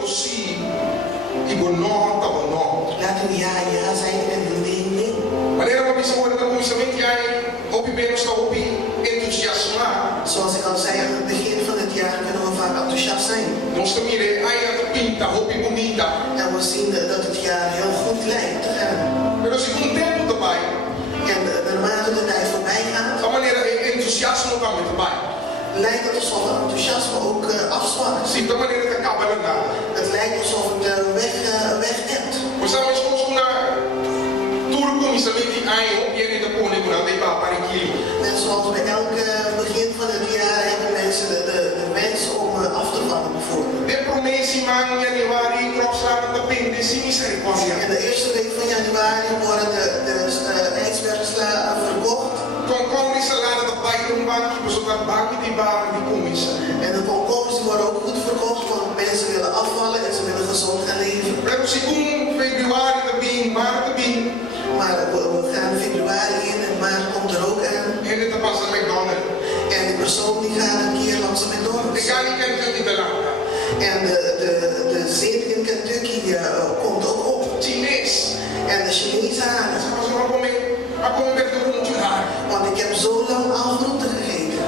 Bossi, Ibono, Tabono. Laten we ja zijn en nee. Wanneer we bezig worden met commissaris, jij op je benen staat op je enthousiasme. Zoals ik al zei, aan het begin van het jaar kunnen we vaak enthousiast zijn. Ons familie, hij had een pinta, op je bonita. En we zien dat het jaar heel goed lijkt te gaan. Maar als ik een tempo erbij. En naarmate de tijd voorbij gaat, Dan wanneer er enthousiasme kan met erbij. lijkt het alsof het enthousiasme ook afzwakt. Zie je wanneer het kabbelen na. Het lijkt alsof het weg hebt. We zijn eens gewoon naar toercommissaris die aan je op je in de koning doen, dat een paar kilo. Net zoals bij elk begin van het jaar hebben mensen de wens om af te vallen bijvoorbeeld. De promotie maand januari, kropslaan de pinde, sinische kwastia. In de eerste week van januari worden de ijsbergsla verkocht. Komkommers laten de bijtonbankje, zodat bankje die waren die commissie. En de komkommers die worden ook goed verkocht, want mensen willen afvallen en ze willen gezond gaan leven. Februari te bien, maart te bien. Maar we gaan februari in en maart komt er ook aan. En dit was een McDonald's. En die persoon die gaat een keer langs de McDonald's. Ik ga niet Kentucky te lang. En de zin in Kentucky komt ook op. Chinees. En de Chinese haren. Maar kom met de rondje haar. Want ik heb zo lang al groenten gegeten.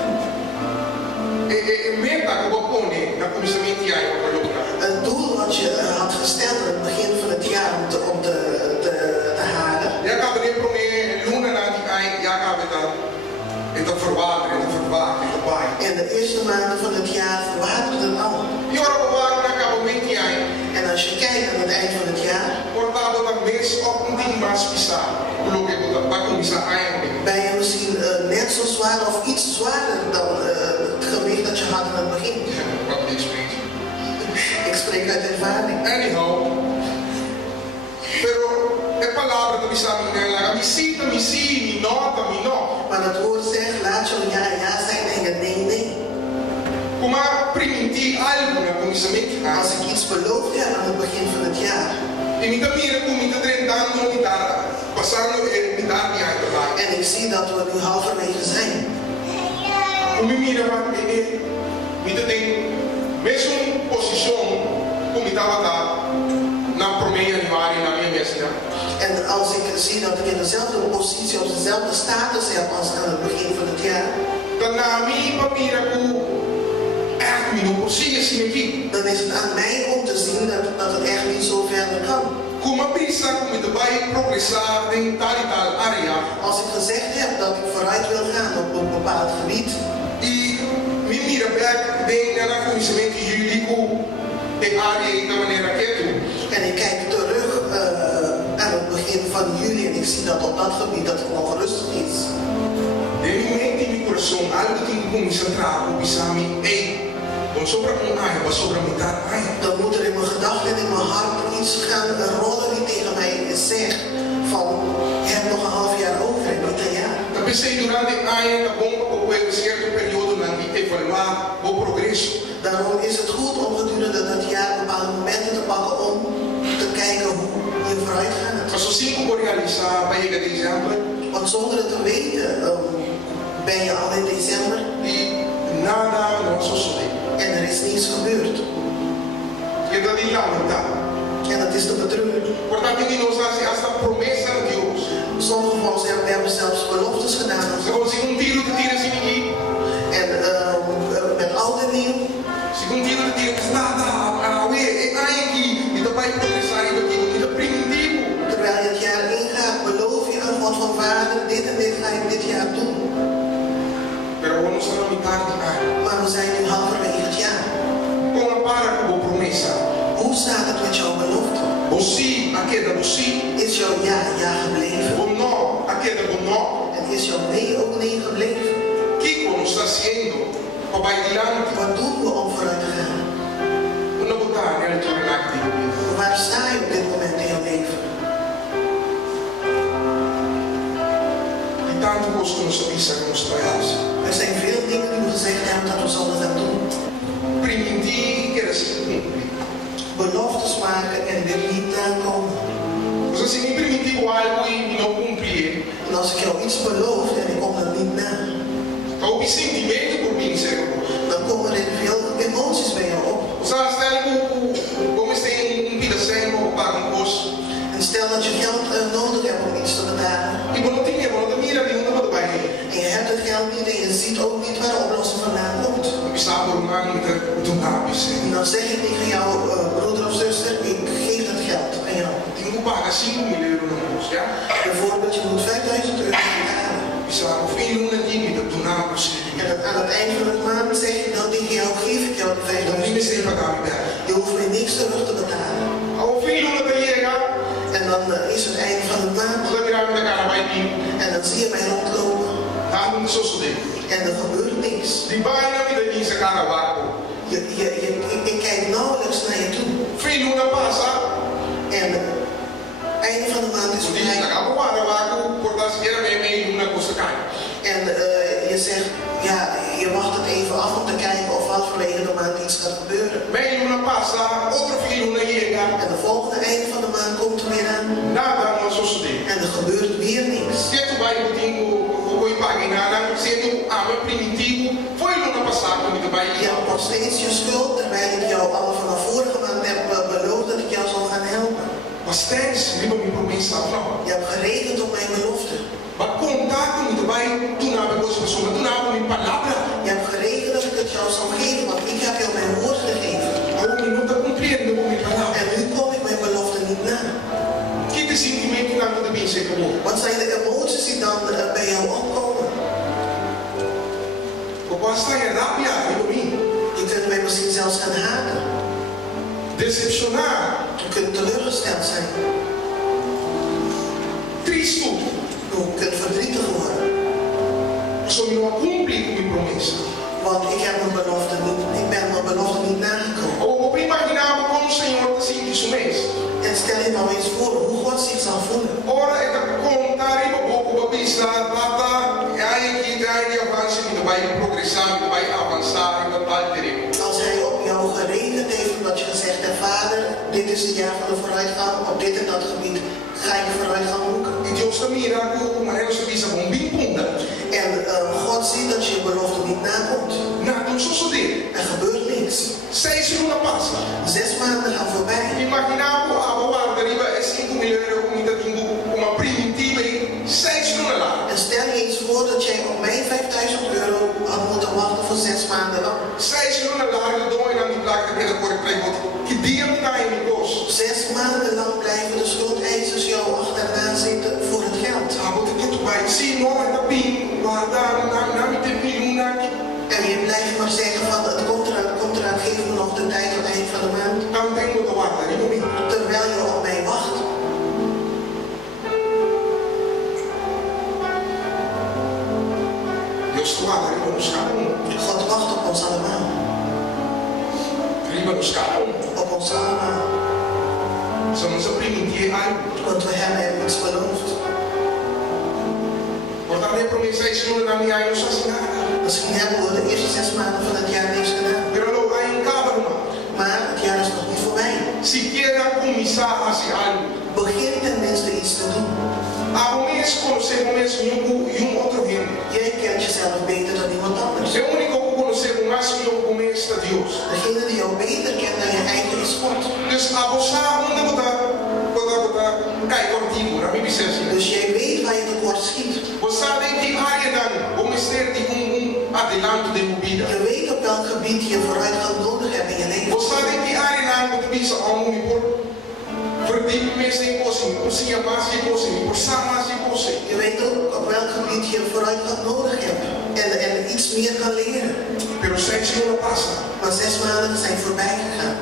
Meer dat ik op pony, dan kom je ze niet jij op de Het doel wat je had gesteld aan het begin van het jaar om te halen. Ja, kan er niet proberen, Luna naar die eind, ja, kan we dan in de verwateren, in de verwaken, in de baai. In de eerste maanden van het jaar verwatert het al. Je wordt bewaken, dan kan we met die eind. En als je kijkt aan het eind van het jaar, wordt daar dan meest op een ding maar speciaal. Geloof ik dat dat komt is eigenlijk. ben je misschien net zo zwaar of iets zwaarder dan het gewicht dat je had aan het begin. Ja, wat ik spreek. Ik spreek uit ervaring. Anyhow, pero é palavra do Bissamina, mi si, mi no. Maar het woord zegt, laat je ja zijn en je nee. Como primiti algo na comissamento. Als ik iets beloofd heb aan het begin van het jaar. E me também é como me treinando, me dar, passando me dar minha água. En ik zie dat we nu halverwege zijn. O me mira me tem mesmo posição como estava lá na primeira januari na minha mesa. En als ik zie dat ik in dezelfde positie of dezelfde status heb als aan het begin van het jaar. Dan na minha mira com echt me não consigo assim aqui. Dan is het aan mij om te zien dat het echt niet zo verder kan. Como pensa como te vai progressar em tal e tal área. Als ik gezegd heb dat ik vooruit wil gaan op een bepaald gebied. E me mira back bem na conhecimento jurídico de área e da maneira que é. En ik kijk terug aan het begin van juli en ik zie dat op dat gebied dat het nog rustig is. De momento in mijn coração algo tem que concentrar o bisami ei. Dan sobra een aai, was sobra met aai. Dan moet er in mijn gedachten en in mijn hart iets gaan rollen die tegen mij zegt van je hebt nog een half jaar over en niet een jaar. Dan pensei durante aai na bom op een certo período na die evaluar o progresso. Daarom is het goed om gedurende dat jaar bepaalde momenten te pakken om te kijken hoe je vooruit gaat. Mas assim como realizar vai chegar dezembro. Want zonder het te weten ben je al in december. E nada não sucede. En er is niets gebeurd. E dat is lamentar. En dat is te betreuren. Portanto, que nós hasta promessa de Deus. Sommigen van ons hebben zelfs beloftes gedaan. Se você um tiro de tira assim aqui. En met oud en nieuw. Se um tiro de tira nada, ai aqui, e do pai progressar e aqui, e do primitivo. Terwijl je het jaar ingaat, beloof je aan God van Vader, dit en dit ga ik dit jaar doen. Pero vamos a limitar de aai. Maar we zijn nu halverwege het jaar. Como para com a promessa. Hoe staat het met jouw belofte? Você, a queda você. Is jouw ja gebleven? O não, a queda o não. En is jouw nee ook nee gebleven? Que como está sendo, para adiante. Wat doen we om vooruit te gaan? Não botar nele de relativo. Waar sta je op dit moment in jouw leven? E tanto gosto nos avisa que nos traz. Er zijn veel dingen die we gezegd hebben dat we zullen gaan doen. Primiti que era assim cumprir. Beloftes maken en dit niet nakomen. Mas assim, me permitiu algo e não cumprir. En als ik jou iets beloof en ik kom dat niet na, Então, o sentimento por mim, Senhor. dan komen er veel emoties bij jou op. Sabe, o bisa berumang itu habis. En dan zeg ik tegen jou, broeder of zuster, ik geef dat geld aan jou. Tinggu paga 5 miljoen rupiah ya. Bijvoorbeeld, je moet 5000 euro betalen. Bisa of miljoen tinggi itu habis. En aan het eind van het maand zeg ik dan tegen jou, geef ik jou de Dan ini 5000 mesti euro. pakai. Je hoeft me niks terug te betalen. Of miljoen dat je kan. En dan is het einde van de maand. Dan weer aan de cara bij die. En dan zie je mij rondlopen. Daar moet zo zo ding. En er gebeurt niks. Die bijna niet dat je zijn cara waard. Ik kijk nauwelijks naar je toe. Miljoen passa. En einde van de maand is Die voorbij. nak apa waard waard. Portas kira miljoen kost kan. En je zegt, ja, je wacht het even af om te kijken of halverwege de maand iets gaat gebeuren. Miljoen passa. Otro miljoen hier kan. En de volgende einde van de maand komt er weer aan. Nada maar zo zo ding. En er gebeurt weer niks. Dia tu vai botinho o pagina na sendo ame primitivo. Foi no passado muito bem. Je hebt nog steeds je schuld, terwijl ik jou al vanaf vorige maand heb beloofd dat ik jou zal gaan helpen. Mas tens riba mi promessa não. Je hebt gerekend op mijn belofte. Maar contato muito bem. Tu na bebos pessoa, tu na mi palavra. Je hebt gerekend dat ik het jou zal geven, want ik heb jou mijn woord gegeven. Ou mi não tá cumprindo com mi palavra. En nu kom ik mijn belofte niet na. Que te sentimento na tua vida se como. Wat zijn de emoties die dan bij jou opkomen? O basta é rabia, riba mi. Je kunt mij misschien zelfs gaan haten. Decepcionar, Je kunt teleurgesteld zijn. tristo. Je kunt verdrietig worden. Só me não cumpri com mi promessa. Want ik ben mijn belofte niet nagekomen. Ou imaginava como o Senhor te sente isso mesmo. En stel je nou eens voor hoe God zich zal voelen. Ora é que contar e pouco para pensar, bata, aí que daí avança, muito vai progressar, muito vai avançar, muito vai ter. Als hij op jou gerekend heeft omdat je gezegd hebt, Vader, dit is het jaar van de vooruitgang, op dit en dat gebied ga je vooruitgang boeken. E Deus também irá com uma relação visa com bem punda. En God ziet dat je je belofte niet nakomt. Nada não só dele. Er gebeurt niks. 6 segundos passa. 6 maanden gaan voorbij. Imaginava a boa deriva é 5 milhões de comida tinha uma primitiva e 6 segundos lá. En stel je eens voor dat jij op mijn 5000 euro had moeten wachten voor 6 maanden lang. 6 segundos lá, eu dou na minha placa daquela cor de playboy. Que dia não cai em gosto. 6 maanden lang blijven de schuldeisers jou achterna zitten voor het geld. Ah, vou ter que vai. Sim, não é tapim. Guardar, não me tem miljoen aqui. En je blijft maar zeggen van het komt eraan, geef me nog de tijd tot het eind van de maand. Dan denk ik dat wachten, niet meer. Terwijl je op mij wacht. Deus te wachten, riba nos cada God wacht op ons allemaal. Riba nos cada Op ons allemaal. Somos a primitiva algo. Want we hebben hem iets beloofd. Portanto, a promessa é isso na minha não faz nada. Misschien hebben we de eerste 6 maanden van het jaar niks gedaan. Pero lo vai em cada uma. Maar het jaar is nog niet voorbij. Se quer começar a fazer algo, Begin tenminste iets te doen. há momentos conhecer momentos e outro reino. Jij kent jezelf beter dan iemand anders. É o único que conhecer o máximo e o começo de Deus. Degene die jou beter kent dan je eigen is God. Dus a você onde botar cai contigo, na minha licença. Dus jij weet waar je tekort schiet. Você tem que área dan, vamos ter de adelanto de vida. Je weet op welk gebied je vooruitgang nodig hebt in je leven. Você tem que área dan moet bisa om por verdiep mensen in kosten, por sia base in kosten, por sama in kosten. Je weet ook op welk gebied je vooruitgang nodig hebt. En iets meer kan leren. Pero 6 anos passa. Maar 6 maanden zijn voorbij gegaan.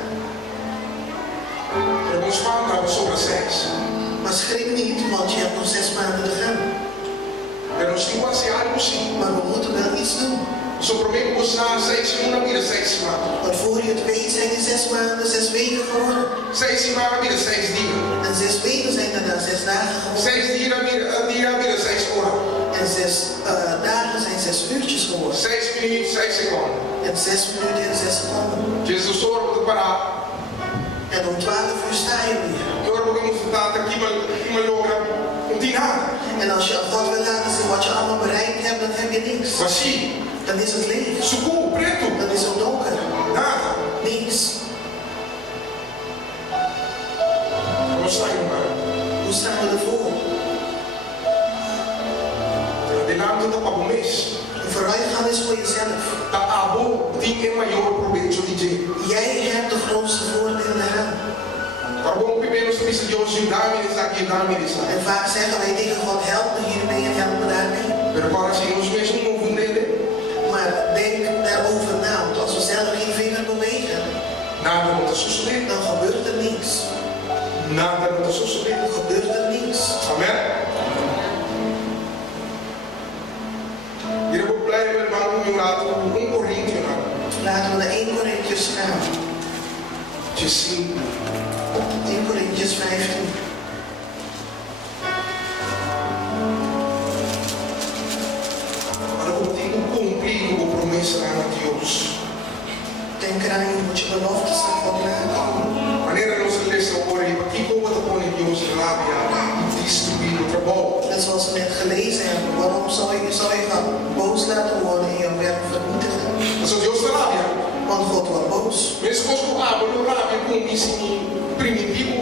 Pero vamos falar sobre 6. Maar schrik niet, want je hebt nog 6 maanden te gaan. Pero nós temos que fazer algo sim. Maar we moeten wel iets doen. Só prometo que você 6 semanas vira 6 semanas. Want voor je het weet zijn die 6 maanden 6 weken geworden. 6 semanas vira 6 dias. En 6 weken zijn daarna 6 dagen geworden. 6 dias vira 6 horas. En 6 dagen zijn 6 uurtjes geworden. 6 minutos, 6 segundos. En 6 minuten en 6 seconden. Jesus orou para parar. En om 12 uur sta je weer. Eu oro porque nos dá aqui uma logra, não tem nada. En als je aan God wil laten zien wat je allemaal bereikt hebt, dan heb je niks. Mas sim, Dan is het leeg. sucum, preto, Dan is het donker. nada. Niks. Vamos sair, mano. Hoe staan we ervoor? Adelanto da para o mês. Een vooruitgang is voor jezelf. Da abo, tem maior proveito de Deus. Jij hebt de grootste voordelen eraan. Para bom que menos precisa de hoje dá-me isso aqui, dá-me isso. En vaak zeggen wij tegen God, help me hiermee en help me daarmee. Pero para se nós mesmos não fundele, Maar denk daarover na, want als we zelf geen vinger bewegen, nada não está sucedendo. dan gebeurt er niets. Nada não está sucedendo. Dan gebeurt er niets. Amém? E eu vou falar meu irmão com meu lado, 1 Coríntios. Laten we naar 1 Korintiërs gaan. 1 Korintiërs 15. Para eu ter cumprir a promessa lá de Deus. Denk eraan, je moet je beloftes aan God nakomen. Wanneer nós lezen over je particular wat op in Deus labia, distribuir o trabalho. Net zoals we net gelezen hebben, waarom zou je gaan boos laten worden en jouw werk vernietigen? Mas o Deus labia. Want God wordt boos. Mesmo que o abro labia com isso primitivo,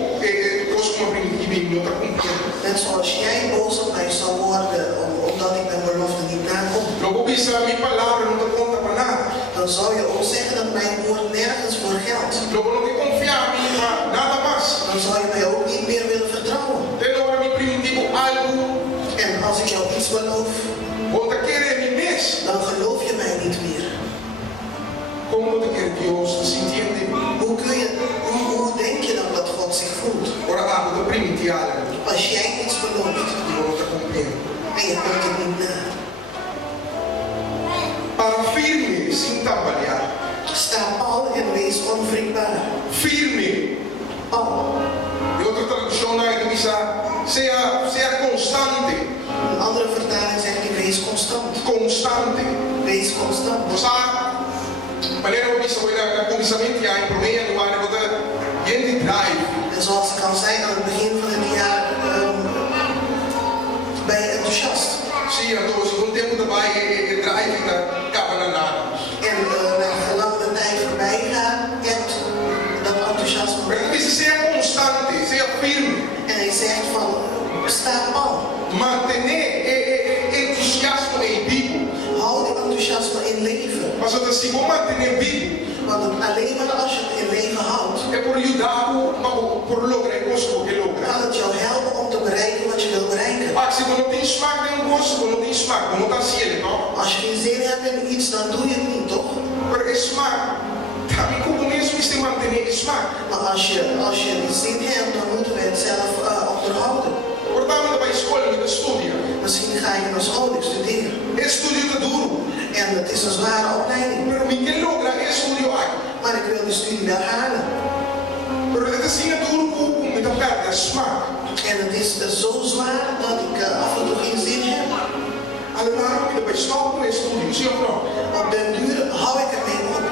coisa como primitivo e não está cumprindo. Net zoals jij boos op mij zou worden omdat ik mijn belofte niet nakom. Logo bisa minha palavra não está conta para nada. Dan zou je ook zeggen dat mijn woord nergens voor geldt. Logo não te confiar em mim, nada mais. Dan zou je mij ook niet meer willen vertrouwen. Pelo hora me primitivo algo, En als ik jou iets beloof, volta querer me mês. dan geloof je mij niet meer. Como te quer Deus se entende? Hoe denk je dan dat God zich voelt? Ora algo do primitivo, Als jij iets belooft não está cumprindo. en je komt het niet na. Para firme, sem trabalhar. Sta pal en wees onwrikbaar. Firme. Pal. De outra tradução na diz seja constante. Een andere vertaling zegt die wees constant. Constante. Wees constant. Você, maneira como isso vai começamento já em promeia no ar, você gente drive. En zoals ik al zei aan het begin van het jaar, ben je enthousiast. Sim, então se com tempo de vai drive na capa na nada. En na gelang de tijd voorbij gaat, hebt dat enthousiasme. Mas ele diz seja constante, seja firme. En hij zegt van, sta pal. Mantener entusiasmo em vivo. Hou die enthousiasme in leven. Mas eu assim, vou manter vivo. Want alleen maar als je het in leven houdt, É por ajudar por lograr coisas que logra. kan het jou helpen om te bereiken wat je wil bereiken. Ah, se você não tem smaak nem gosto, não tem smaak, não está cielo, não? Als je geen zin hebt in iets, dan doe je het niet, toch? Pero é smaak. Também como mesmo se manter smaak. Maar als je die zin hebt, dan moeten we het zelf onderhouden. Portanto, vai escolher de estudia. Misschien ga je naar school, ik studeer. Estudio de duro. En het is een zware opleiding. Pero ninguém logra estudio aí. Maar ik wil die studie wel halen. Pero é assim é duro com muita perda smaak. En het is zo zwaar dat ik af en toe geen zin heb. Allemaal que vai stoppen com estudio, sim ou não? Op den duur hou ik ermee op.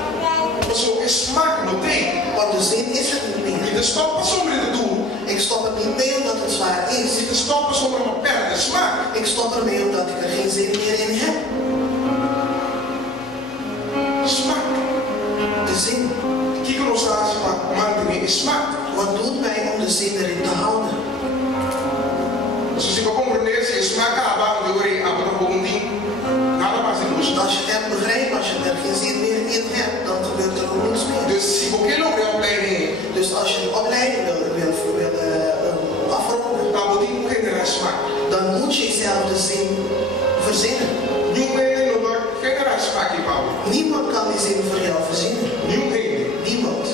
Mas o smaak não tem. Want de zin is het niet meer. E de stoppen zonder de duro. Ik stop het niet mee omdat het zwaar is. E de stoppen zonder uma perda smaak. Ik stop ermee omdat ik er geen zin meer in heb. Smaak. De zin. O que nós fazemos para manter smaak? Wat doen wij om de zin erin te houden? Se você for compreender, se smaak acaba, eu irei abrir um ding. Nada mais de luz. Als je het hebt begrepen, als je er geen zin meer in hebt, dan gebeurt er ook niets meer. Dus se você logra a opleiding, Dus als je een opleiding wil afronden, dan moet je generar smaak. dan moet je zelf de zin verzinnen. Ninguém não vai generar smaak in Paulo. Niemand kan die zin voor jou verzinnen. Ninguém. Niemand.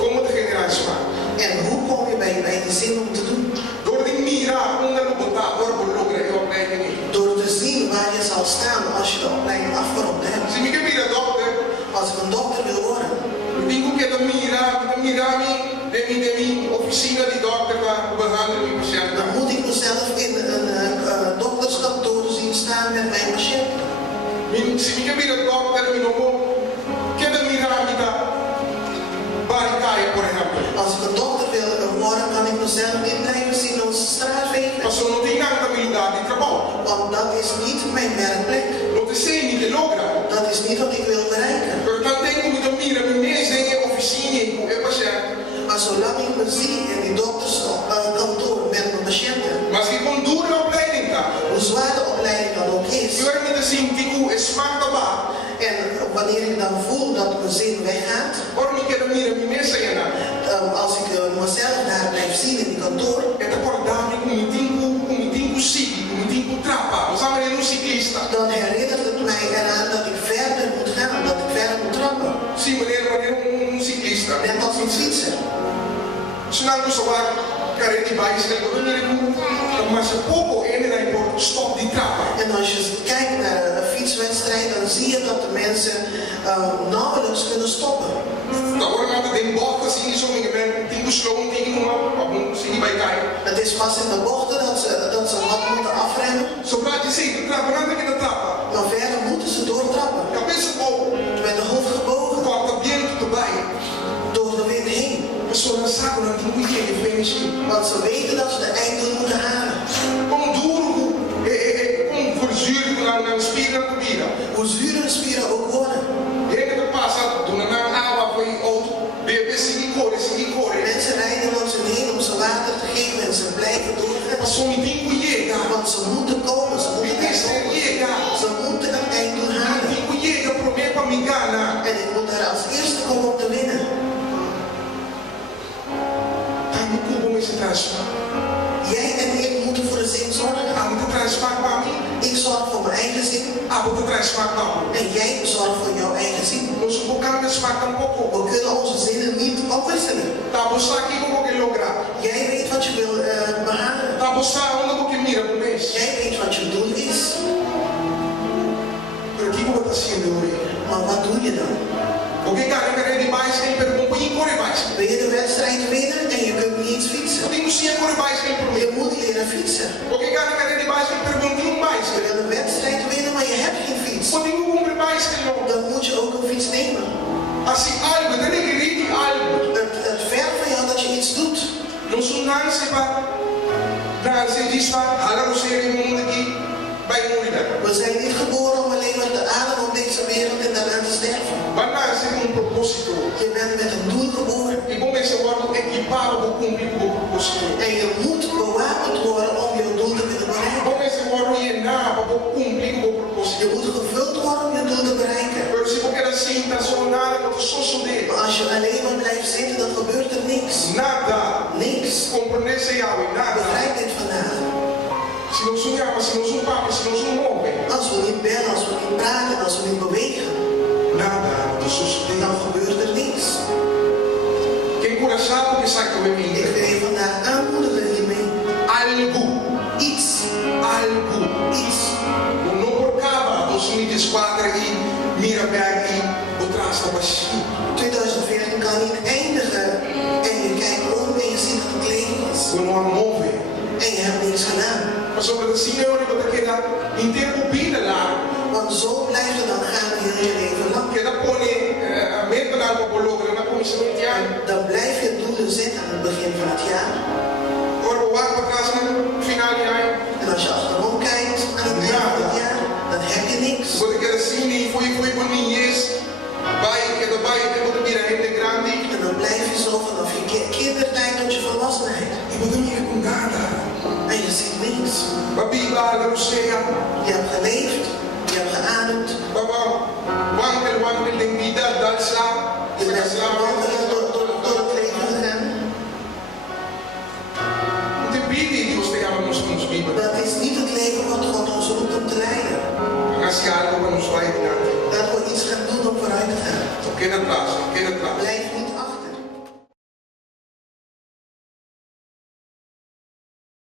Como te generar smaak? En hoe kom je bij die zin om te doen? Door de mirar, onder de botar, voor logra a opleiding. Door te zien waar je zal staan als je de opleiding afgerond hebt. Se me quer virar dokter, Als ik een dokter wil worden, eu digo que de mirar de minha oficina de dokter para behandelen mijn patiënten. dan moet ik mezelf in een dokterskantoor zien staan met mijn patiënten. Se me quer virar dokter, eu não vou. Que de mirar me dá barricaia, por exemplo. Als ik een dokter wil worden, kan ik mezelf niet blijven zien als straatvegen. Mas eu não tenho nada no meu lugar de trabalho. Want dat is niet mijn werkplek. Não te sei nem que logra. Dat is niet wat ik wil bereiken. Portanto, tem como de mira, me mesmo em oficina, é patiënt. Maar zolang ik me zie in die dokterskantoor met mijn patiënten, Mas que com dura opleiding tá. hoe zwaar de opleiding dan ook is, Eu era me assim, digo, é smart da en een zin weggaat, Ora mi quero mira mi mesa yana. als ik mezelf daar blijf zien in die kantoor, E te acordar com mitingu trapa. Nós vamos ver um ciclista. dan herinnert het mij eraan dat ik verder moet gaan, dat ik verder moet trappen. Sim, maneiro ciclista. Net als een fietser. Se não custa lá, cara, ele vai mas é pouco ele não importa, stop die trapa. En als je kijkt naar een fietswedstrijd, dan zie je dat de mensen nauwelijks kunnen stoppen. Agora nada tem bosta assim, isso me lembra, tem que slow, tem que não se vai cair. Het is pas in de bochten dat ze wat moeten afremmen, Só pra dizer, trapa, nada que não trapa. maar verder moeten ze doortrappen. Eu penso, oh, Met de hoofd gebogen, corta bem tudo bem. door de wind heen. Mas só não sabe, não tem muito que finish. Want ze weten dat ze de einddoel moeten halen. Como duro, como verzuur, na spieren na vida. Hoe zuur hun spieren ook worden. E aí que passa, dona na água foi outro, bebê seguir corre. Mensen rijden langs hun heen om ze water te geven en ze blijven doorgaan. Mas só me tem que chegar. Want ze moeten komen, ze moeten Me tem que chegar. Ze moeten het einddoel halen. Tem que chegar pro meio para me enganar. En ik moet daar als eerste komen om te winnen. Tá no cubo me se transforma. Jij en ik moeten voor de zin zorgen. Ah, me transforma para mim. Ik zorg voor mijn eigen zin. Ah, me transforma para mim. En jij zorgt voor jouw eigen zin. Nós focamos nesse fato um pouco. We kunnen onze zinnen niet opwisselen. Tá buscar aqui como que lograr. Jij weet wat je wil behalen. Tá buscar onde que mira pro mês. Jij weet wat je doel is. Pero aqui como tá sendo hoje. Maar wat doe je dan? Porque cara, eu quero de mais quem pergunta e corre mais. Wil je de wedstrijd winnen en je kunt niet eens fietsen? Eu tenho sim corre mais quem por Je mim. moet leren fietsen. Porque cara, eu quero de mais quem pergunta e mais. Je wil een wedstrijd winnen, maar je hebt geen fiets. Eu tenho cumprir mais que não. Dan moet je ook een fiets nemen. Assim, algo, eu tenho que rir de algo. Het vergt van jou dat je iets doet. Não sou nada se vai. Nada se diz vai. Halar o ser no mundo aqui. Vai morrer. We zijn niet geboren om alleen maar te ademen op deze wereld en daarna te sterven. Vai nascer propósito. Je bent met een doel geboren. E bom esse guarda equipado para cumprir o propósito. En je moet bewapend worden om je doel te kunnen bereiken. Bom esse guarda llenar para cumprir o Je propósito. moet gevuld worden om je doel te bereiken. Pero se porque assim, tá só nada, eu só sou dele. Maar als je alleen maar blijft zitten, dan gebeurt er niks. Nada. Niks. Compreender-se Yahweh, nada. Begrijp dit vandaag. Se não sou Yahweh, se não sou Papa, se não sou Move. Als we niet bellen, als we niet praten, als we niet bewegen, Nada, eu sou dele. dan gebeurt er niks. Quem encorajado que sai com a Ik minha. wil je vandaag aanmoedigen hiermee. Algo. Iets. Algo. Iets. Não por cava, 2004 e mira bem e o traço da baixinha. 2014 kan niet eindigen en je kijkt om en je ziet dat het leven is. Quando não move. En je hebt niks gedaan. Maar zo dat zien we dat ik dat in tempo vida lá. Want zo blijft het dan gaan heel je leven lang. Que dat pone a meta na popologa na comissão de ano. Dan blijf je doelen zetten aan het begin van het jaar. Ora o ar para casa no final de ano. En als je achterom kijkt aan het einde van het jaar, dan heb je niks. Quando que assim e foi por niñez. Vai que do vai que do mira gente grande. En dan blijf je zo vanaf je kindertijd tot je volwassenheid. E quando mira com nada. En je ziet niks. Babi lá na Lucia. Je hebt geleefd, je hebt geademd. Baba, wankel de vida dansa. Je bent wandelen door het leven gegaan. De vida Deus te ama nos Bíblia. Dat is niet het leven wat God ons roept om te leiden. Mas se algo para nos vai adiante. Dat we iets gaan doen om vooruit te gaan. Que na praça, que na praça. Blijf niet